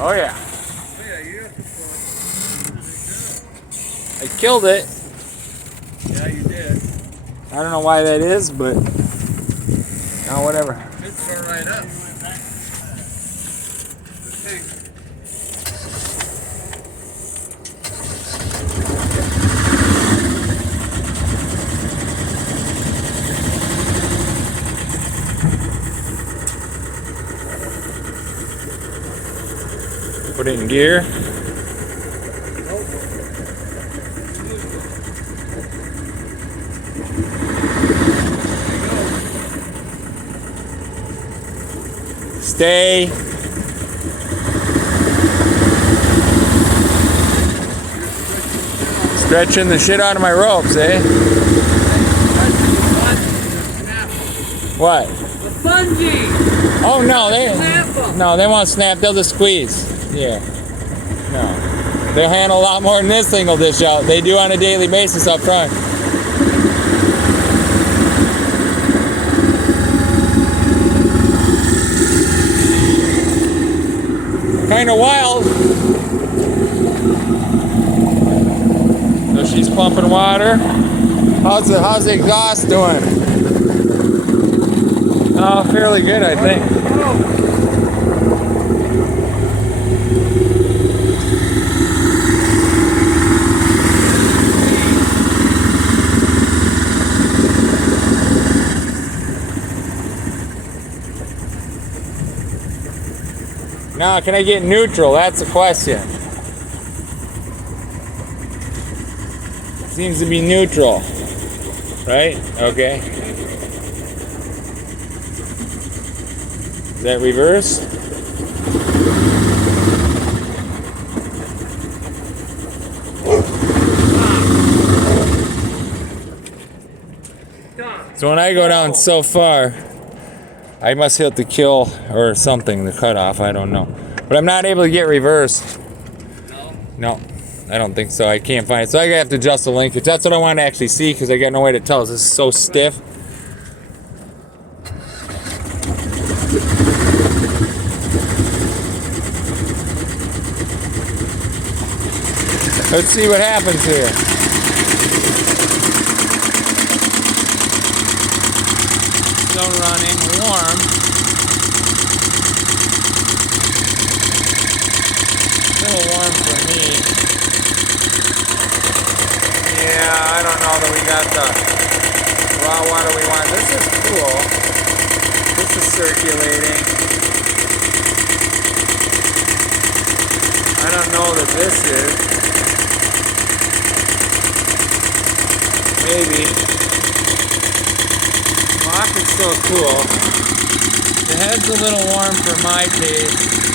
Oh yeah. Oh yeah, you have to put. I killed it. Yeah, you did. I don't know why that is, but oh, whatever. It's going right up. Put it in gear. Stay. Stretching the shit out of my ropes, eh? What? The bungee! Oh no, they won't snap. They'll just squeeze. Yeah. No. They'll handle a lot more than this thing will dish out. They do on a daily basis up front. Kind of wild. So she's pumping water. How's the exhaust doing? Oh, fairly good, I think. Now, can I get neutral? That's the question. Seems to be neutral. Right? Okay. Is that reverse? So when I go down so far, I must hit the kill or something, the cutoff, I don't know. But I'm not able to get reverse. No, I don't think so. I can't find it. So I have to adjust the linkage. That's what I want to actually see because I got no way to tell. This is so stiff. Let's see what happens here. Still running warm. Still warm for me. Yeah, I don't know that we got the raw water we want. This is cool. This is circulating. I don't know that this is. Maybe. Rock is so cool. The head's a little warm for my taste.